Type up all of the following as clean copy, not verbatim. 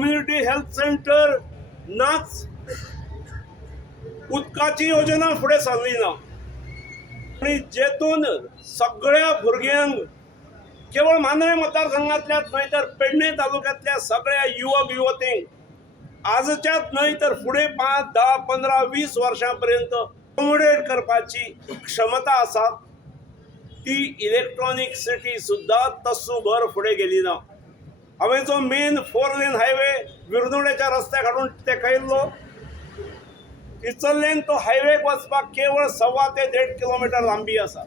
Community health centre नाच, उदकाची योजना फुडें सरली ना आणि जेतून सगळ्या भुरग्यांक केवळ मांद्रे मतदारसंघातल्याच न्हय तर पेडणे तालुक्यातल्या सगळ्या युवक युवतींक आजच्याच न्हय तर फुडें 5, 10, 15, 20 वर्सां पर्यंत अकोमोडेट करपाची क्षमता आसा ती इलेक्ट्रॉनिक सिटी सुद्धा तसूभर फुडें गेली ना। हांवें जो मेन 4 लेन हायवे विर्नोडेच्या रस्त्या काडून तेकयल्लो, तिचल्ल्यान तो हायवेक वचपाक केवळ 1.25 ते 1.5 किलोमीटर लांबी आसा।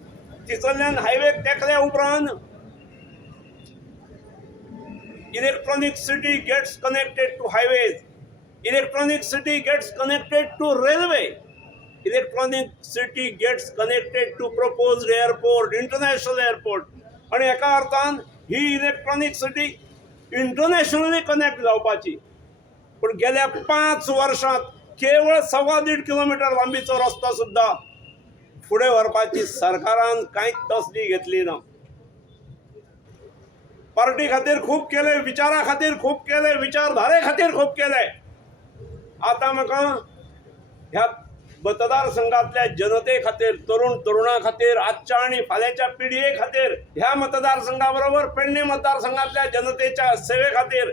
तिचल्ल्यान हायवेक तेकल्या उपरांत electronic city gets connected to highways, electronic city gets connected to railway, electronic city gets connected to proposed airport, international airport, आणि एका अर्थान ही इलेक्ट्रॉनिक सिटी इंटरनॅशनली कनेक्ट जावपाची। पण गेल्या 5 वर्षांत केवळ 1.25 किलोमीटर लांबीचो रस्तो सुद्धा फुडें व्हरपाची सरकारान कांयच तसदी घेतली ना। पार्टी खातीर खूब केले, विचारा खातीर खूब केले, विचारधारे खातीर खूब केले। आता म्हाका ह्या मतदारसंघातल्या जनते खातीर, तरुण तरुणां खातीर, आजच्या आणि फाल्यांच्या पिढये खातीर, ह्या मतदारसंघा बरोबर पेडणे मतदारसंघातल्या जनतेच्या सेवे खातीर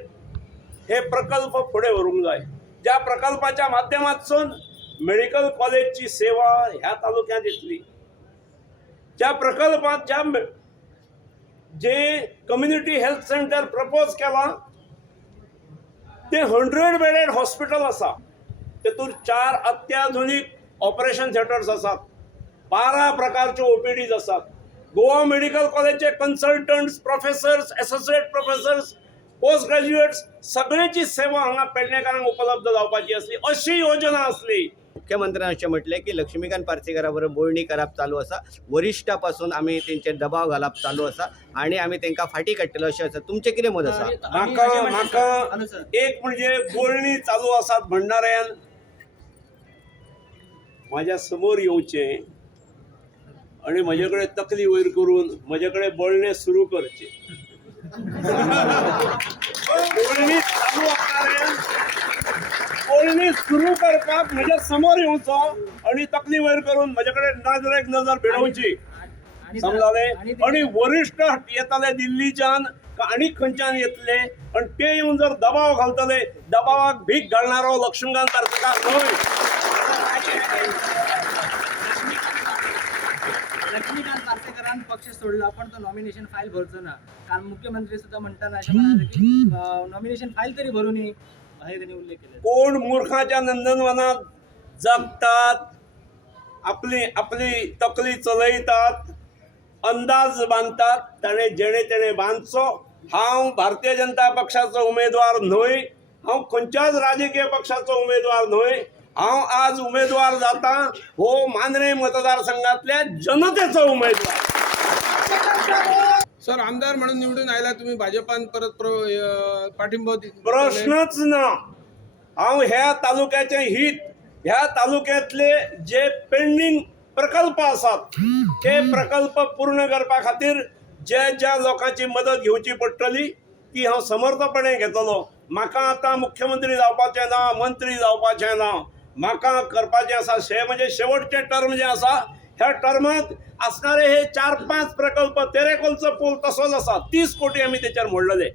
हे प्रकल्प फुडें व्हरूंक जाय। ज्या प्रकल्पाच्या माध्यमातून मेडिकल कॉलेजची सेवा ह्या तालुक्यांत येतली, ज्या प्रकल्पात जे कम्युनिटी हेल्थ सेंटर प्रपोज केला ते 100 बेडेड हॉस्पिटल आसा, तेतून 4 अत्याधुनिक ऑपरेशन थिएटर्स आसात, 12 प्रकारचे ओपीडीज आसात, गोवा मेडिकल कॉलेजचे consultants, professors, associate professors, post graduates सगळ्यांची सेवा हांगा पेडणेकारांक उपलब्ध जावपाची असली अशी योजना असली। मुख्यमंत्र्यांनी अशें म्हटलें की लक्ष्मीकांत पार्सेकरा बरोबर बोलणी करप चालू आसा, वरिश्ठा पासून आमी तेंचेर दबाव घालप चालू आसा आणि आमी तेंकां फाटी काडटलो अशें आसा। तुमचें कितें मत आसा? म्हाका एक म्हणजे बोलणी चालू आसात भंडाऱ्यान माझ्या समोर येवचें आणि म्हजे कडेन तकली वयर करून म्हजे कडेन बोलणें सुरू करचें। बोलणी सुरू करपाक म्हज्या समोर येवचो आणि तकली वयर करून म्हजे कडेन नजरेक नजर भिडोवची, समजलें? आणि वरिश्ठ येताले दिल्लीच्यान आनी खंयच्यान येतले आणि ते येवन जर दबाव घालतले, दबावाक भीक घालणारो लक्ष्मीकांत पार्सेकर न्हय। लक्ष्मीकांत पार्सेकरान पक्ष सोडला पण तो नॉमिनेशन फाईल भरचो ना। काल मुख्यमंत्री सुद्धा म्हणताना अशें म्हणाले की नॉमिनेशन फाईल तरी भरून ये, हे त्यांनी उल्लेख केला। कोण मूर्खाच्या नंदनवनात जगतात, आपली तकली चलयतात, अंदाज बांधतात, जेणे तेणे बांदचो। हांव भारतीय जनता पक्षाचो उमेदवार न्हय, हांव खंयच्याच राजकीय पक्षाचो उमेदवार न्हय, हांव आज उमेदवार जाता हो मांद्रे मतदारसंघातल्या जनतेचो उमेदवार। सर, आमदार म्हणून निवडून आयला तुम्ही, भाजपान परत पाठिंबा प्रश्नच ना। हांव ह्या तालुक्याचे हित, ह्या तालुक्यातले जे पेंडिंग प्रकल्प आसात ते प्रकल्प पूर्ण करपा खातीर ज्या लोकांची मदत घेवची पडटली ती हांव समर्थपणे घेतलो। म्हाका आतां मुख्यमंत्री जावपाचें ना, मंत्री जावपाचें ना, म्हाका करपाचें आसा म्हणजे शेवटचें टर्म जें आसा ह्या टर्मात असणारे हे 4-5 प्रकल्प, तेरेकोलचो पूल तसोच आसा, 30 कोटी आमी तेचेर मोडलेले।